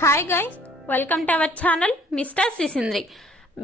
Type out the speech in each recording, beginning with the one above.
Hi guys, welcome to our channel mister Sisindri.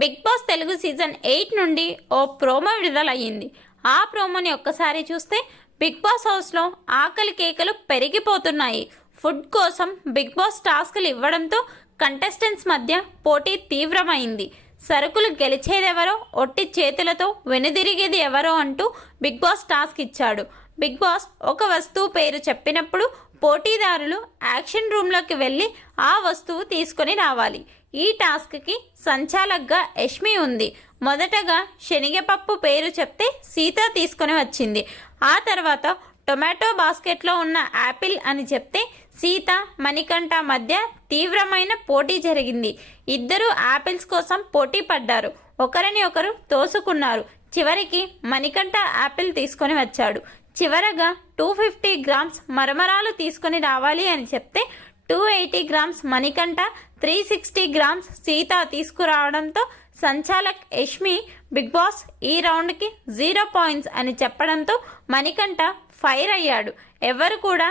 Bigg boss Telugu season 8 నుండి ఓ promo విడుదలయ్యింది. ఆ ప్రోమోని ఒక్కసారి చూస్తే బిగ్ బాస్ హౌస్లో ఆకలి కేకలు పెరిగిపోతున్నాయి. ఫుడ్ కోసం బిగ్ బాస్ టాస్క్లు ఇవ్వడంతో కంటెస్టెంట్స్ మధ్య పోటీ తీవ్రమైంది. సరుకులు గెలిచేదెవరో, ఒట్టి చేతులతో వెనుదిరిగేది ఎవరో అంటూ బిగ్ బాస్ టాస్క్ ఇచ్చాడు. బిగ్ బాస్ ఒక వస్తువు పేరు చెప్పినప్పుడు పోటీదారులు యాక్షన్ రూమ్లోకి వెళ్ళి ఆ వస్తువు తీసుకొని రావాలి. ఈ టాస్క్కి సంచాలక్గా యష్మి ఉంది. మొదటగా శనగపప్పు పేరు చెప్తే సీత తీసుకొని వచ్చింది. ఆ తర్వాత టొమాటో బాస్కెట్లో ఉన్న యాపిల్ అని చెప్తే సీత, మణికంఠ మధ్య తీవ్రమైన పోటీ జరిగింది. ఇద్దరు యాపిల్స్ కోసం పోటీ పడ్డారు. ఒకరిని ఒకరు తోసుకున్నారు. చివరికి మణికంఠ యాపిల్ తీసుకొని వచ్చాడు. చివరగా 250 గ్రామ్స్ మరమరాలు తీసుకొని రావాలి అని చెప్తే 280 గ్రామ్స్ మణికంఠ, 360 గ్రామ్స్ సీత తీసుకురావడంతో సంచాలక్ యష్మి బిగ్ బాస్ ఈ రౌండ్కి 0 పాయింట్స్ అని చెప్పడంతో మణికంఠ ఫైర్ అయ్యాడు. ఎవరు కూడా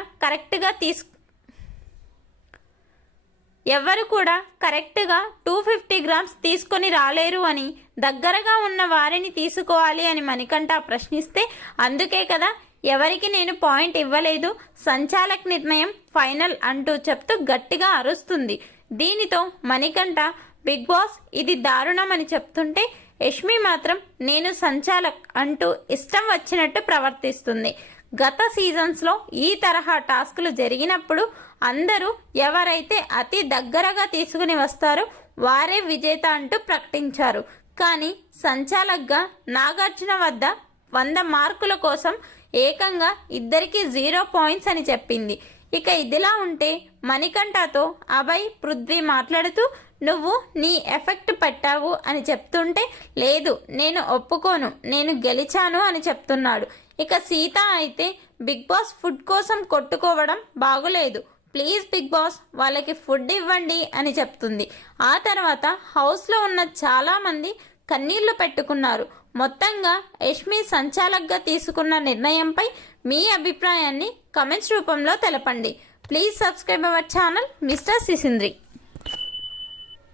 కరెక్ట్గా 250 గ్రామ్స్ తీసుకొని రాలేరు అని, దగ్గరగా ఉన్న వారిని తీసుకోవాలి అని మణికంఠ ప్రశ్నిస్తే, అందుకే కదా ఎవరికి నేను పాయింట్ ఇవ్వలేదు, సంచాలక్ నిర్ణయం ఫైనల్ అంటూ చెప్తూ గట్టిగా అరుస్తుంది. దీనితో మణికంఠ బిగ్ బాస్ ఇది దారుణం అని చెప్తుంటే యష్మి మాత్రం నేను సంచాలక్ అంటూ ఇష్టం వచ్చినట్టు ప్రవర్తిస్తుంది. గత సీజన్స్లో ఈ తరహా టాస్కులు జరిగినప్పుడు అందరూ ఎవరైతే అతి దగ్గరగా తీసుకుని వస్తారో వారే విజేత అంటూ ప్రకటించారు. కానీ సంచాలక్గా నాగార్జున వద్ద 100 మార్కుల కోసం ఏకంగా ఇద్దరికి 0 పాయింట్స్ అని చెప్పింది. ఇక ఇదిలా ఉంటే మణికంఠతో అభయ్, పృథ్వీ మాట్లాడుతూ నువ్వు నీ ఎఫెక్ట్ పెట్టావు అని చెప్తుంటే, లేదు నేను ఒప్పుకోను, నేను గెలిచాను అని చెప్తున్నాడు. ఇక సీత అయితే బిగ్ బాస్ ఫుడ్ కోసం కొట్టుకోవడం బాగులేదు, ప్లీజ్ బిగ్ బాస్ వాళ్ళకి ఫుడ్ ఇవ్వండి అని చెప్తుంది. ఆ తర్వాత హౌస్లో ఉన్న చాలామంది కన్నీళ్లు పెట్టుకున్నారు. మొత్తంగా యష్మి సంచాలక్గా తీసుకున్న నిర్ణయంపై మీ అభిప్రాయాన్ని కమెంట్స్ రూపంలో తెలపండి. Please subscribe our channel mister సిసింద్రి.